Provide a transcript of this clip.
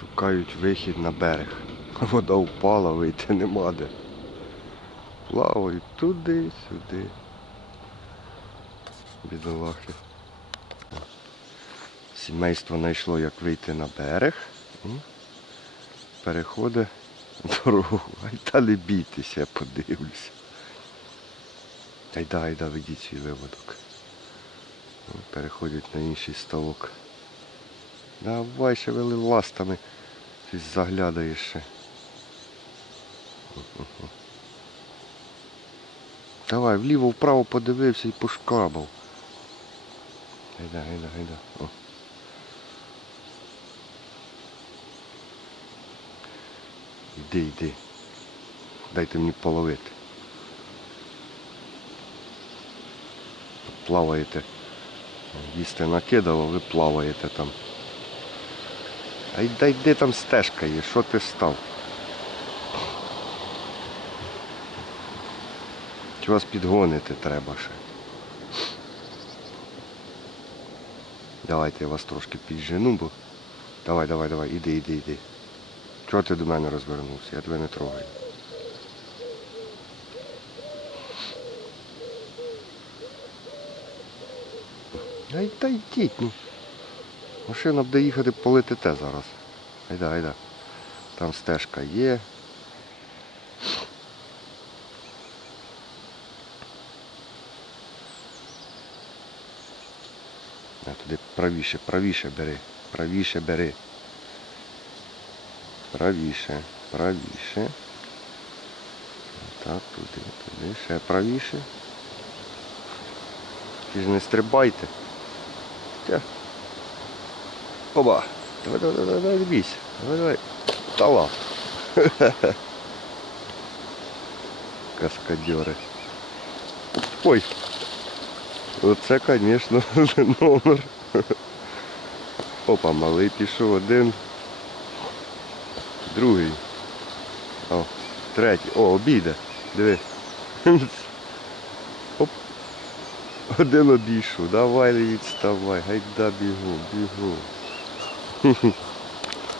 Шукають вихід на берег. Вода впала, вийти нема де. Плавають туди, сюди. Бідолахи. Сімейство знайшло, як вийти на берег. І переходить дорогу. Ай та бійтеся, я подивлюся. Айда, айда, ведіть свій виводок. Переходять на інший ставок. Давай, шевели ластами. Ти заглядаєш ще. Давай, вліво, вправо подивився і пошкабав. Гайда, гайда, гайда. О. Іди, йди. Дайте мені половити. Плаваєте. Їсти накидало, ви плаваєте там. А й дай де там стежка є, що ти став? Чи вас підгонити треба ще? Давайте я вас трошки піджену, бо. Давай, давай, давай, іди, іди, іди. Чого ти до мене розвернувся? Я тебе не трогаю. Ай та йдіть, ну. Машина буде їхати полетите зараз. Айда, айда. Там стежка є. А туди правіше, правіше бери. Правіше бери. Правіше, правіше. Так, туди, туди. Ще правіше. Ті ж не стрибайте. Оба. Давай, давай, давай, давай, бійся. Давай, давай. Тала. Каскадери. Ой. Оце, звісно, номер. Опа, малий пішов один. Другий. О, третій. О, обійде. Диви. Оп. Один обійшов. Давай, відставай. Гайда бігу, бігу. Hehehe